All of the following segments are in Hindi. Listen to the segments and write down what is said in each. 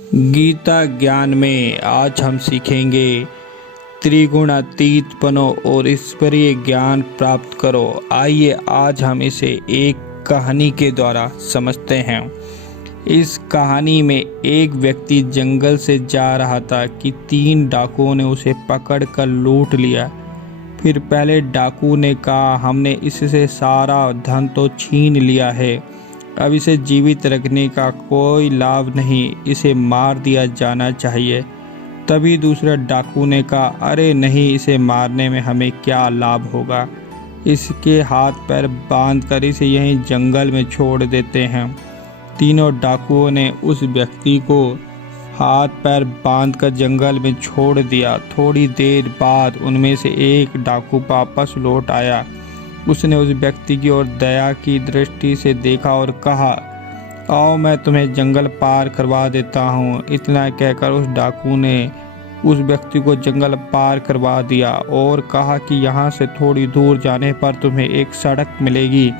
गीता ज्ञान में आज हम सीखेंगे त्रिगुणातीत बनो और ईश्वरीय ज्ञान प्राप्त करो। आइए आज हम इसे एक कहानी के द्वारा समझते हैं। इस कहानी में एक व्यक्ति जंगल से जा रहा था कि 3 डाकुओं ने उसे पकड़कर लूट लिया। फिर पहले डाकू ने कहा, हमने इससे सारा धन तो छीन लिया है, अब इसे जीवित रखने का कोई लाभ नहीं, इसे मार दिया जाना चाहिए। तभी दूसरा डाकू ने कहा, अरे नहीं, इसे मारने में हमें क्या लाभ होगा, इसके हाथ पैर बांधकर इसे यहीं जंगल में छोड़ देते हैं। तीनों डाकुओं ने उस व्यक्ति को हाथ पैर बांधकर जंगल में छोड़ दिया। थोड़ी देर बाद उनमें से एक डाकू वापस लौट आया। उसने उस व्यक्ति की ओर दया की दृष्टि से देखा और कहा, आओ मैं तुम्हें जंगल पार करवा देता हूँ। इतना कहकर उस डाकू ने उस व्यक्ति को जंगल पार करवा दिया और कहा कि यहाँ से थोड़ी दूर जाने पर तुम्हें एक सड़क मिलेगी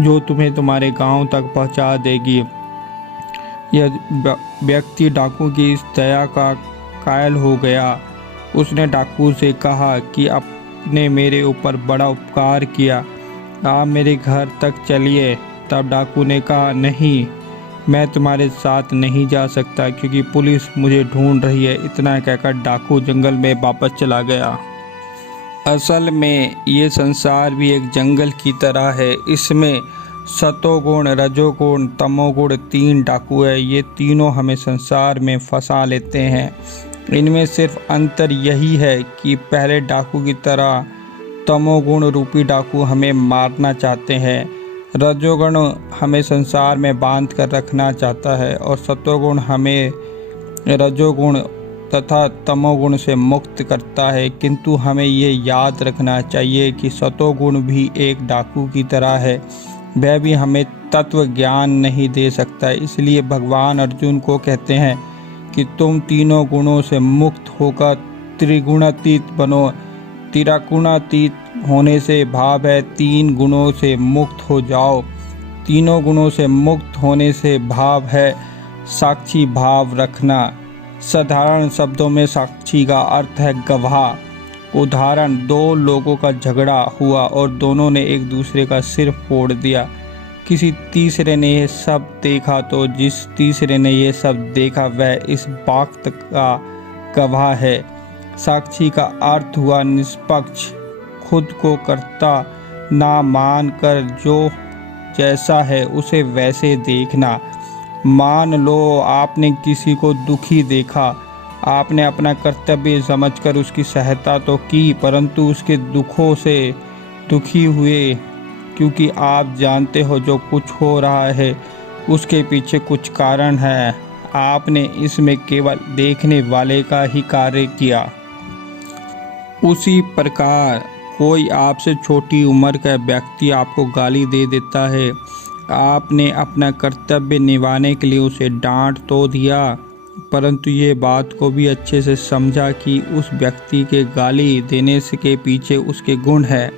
जो तुम्हें तुम्हारे गांव तक पहुँचा देगी। यह व्यक्ति डाकू की इस दया का कायल हो गया। उसने डाकू से कहा कि आपने मेरे ऊपर बड़ा उपकार किया, आप मेरे घर तक चलिए। तब डाकू ने कहा, नहीं, मैं तुम्हारे साथ नहीं जा सकता क्योंकि पुलिस मुझे ढूंढ रही है। इतना कहकर डाकू जंगल में वापस चला गया। असल में ये संसार भी एक जंगल की तरह है। इसमें सतोगुण, रजोगुण, तमोगुण 3 डाकू है। ये तीनों हमें संसार में फंसा लेते हैं। इनमें सिर्फ अंतर यही है कि पहले डाकू की तरह तमोगुण रूपी डाकू हमें मारना चाहते हैं, रजोगुण हमें संसार में बांध कर रखना चाहता है और सतोगुण हमें रजोगुण तथा तमोगुण से मुक्त करता है। किंतु हमें ये याद रखना चाहिए कि सतोगुण भी एक डाकू की तरह है, वह भी हमें तत्व ज्ञान नहीं दे सकता। इसलिए भगवान अर्जुन को कहते हैं कि तुम तीनों गुणों से मुक्त होकर त्रिगुणातीत बनो। त्रिगुणातीत होने से भाव है 3 गुणों से मुक्त हो जाओ। तीनों गुणों से मुक्त होने से भाव है साक्षी भाव रखना। साधारण शब्दों में साक्षी का अर्थ है गवाह। उदाहरण, 2 लोगों का झगड़ा हुआ और दोनों ने एक दूसरे का सिर फोड़ दिया। किसी तीसरे ने यह सब देखा, तो जिस तीसरे ने यह सब देखा वह इस बात का गवाह है। साक्षी का अर्थ हुआ निष्पक्ष, खुद को कर्ता ना मानकर जो जैसा है उसे वैसे देखना। मान लो आपने किसी को दुखी देखा, आपने अपना कर्तव्य समझकर उसकी सहायता तो की, परंतु उसके दुखों से दुखी हुए, क्योंकि आप जानते हो जो कुछ हो रहा है उसके पीछे कुछ कारण है। आपने इसमें केवल देखने वाले का ही कार्य किया। उसी प्रकार कोई आपसे छोटी उम्र का व्यक्ति आपको गाली दे देता है, आपने अपना कर्तव्य निभाने के लिए उसे डांट तो दिया, परंतु ये बात को भी अच्छे से समझा कि उस व्यक्ति के गाली देने से के पीछे उसके गुण है।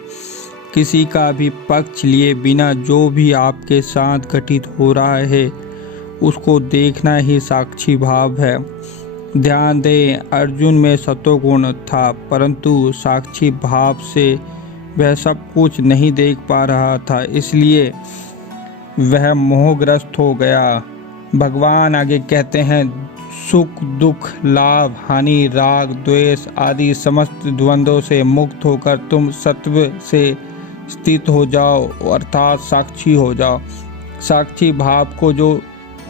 किसी का भी पक्ष लिए बिना जो भी आपके साथ घटित हो रहा है उसको देखना ही साक्षी भाव है। ध्यान दें, अर्जुन में सतोगुण था, परंतु साक्षी भाव से वह सब कुछ नहीं देख पा रहा था, इसलिए वह मोहग्रस्त हो गया। भगवान आगे कहते हैं, सुख दुख, लाभ हानि, राग द्वेष आदि समस्त द्वंद्वों से मुक्त होकर तुम सत्व से स्थित हो जाओ, अर्थात साक्षी हो जाओ। साक्षी भाव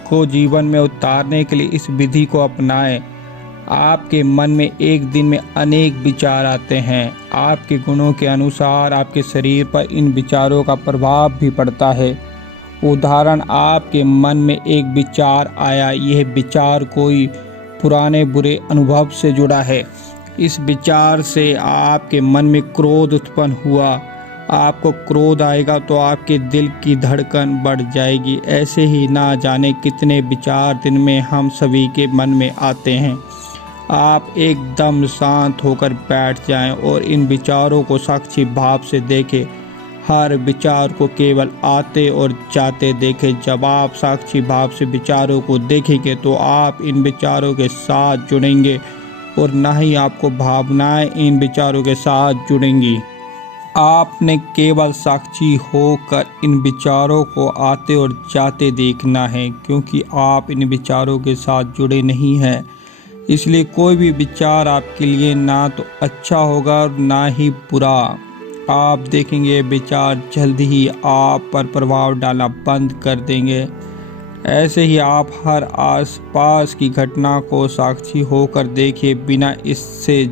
को जीवन में उतारने के लिए इस विधि को अपनाएं। आपके मन में एक दिन में अनेक विचार आते हैं। आपके गुणों के अनुसार आपके शरीर पर इन विचारों का प्रभाव भी पड़ता है। उदाहरण, आपके मन में एक विचार आया, यह विचार कोई पुराने बुरे अनुभव से जुड़ा है। इस विचार से आपके मन में क्रोध उत्पन्न हुआ। आपको क्रोध आएगा तो आपके दिल की धड़कन बढ़ जाएगी। ऐसे ही ना जाने कितने विचार दिन में हम सभी के मन में आते हैं। आप एकदम शांत होकर बैठ जाएं और इन विचारों को साक्षी भाव से देखें। हर विचार को केवल आते और जाते देखें। जब आप साक्षी भाव से विचारों को देखेंगे तो आप इन विचारों के साथ जुड़ेंगे और न ही आपको भावनाएं इन विचारों के साथ जुड़ेंगी। आपने केवल साक्षी होकर इन विचारों को आते और जाते देखना है, क्योंकि आप इन विचारों के साथ जुड़े नहीं हैं। इसलिए कोई भी विचार आपके लिए ना तो अच्छा होगा और ना ही बुरा। आप देखेंगे विचार जल्द ही आप पर प्रभाव डालना बंद कर देंगे। ऐसे ही आप हर आसपास की घटना को साक्षी होकर देखिए, बिना इससे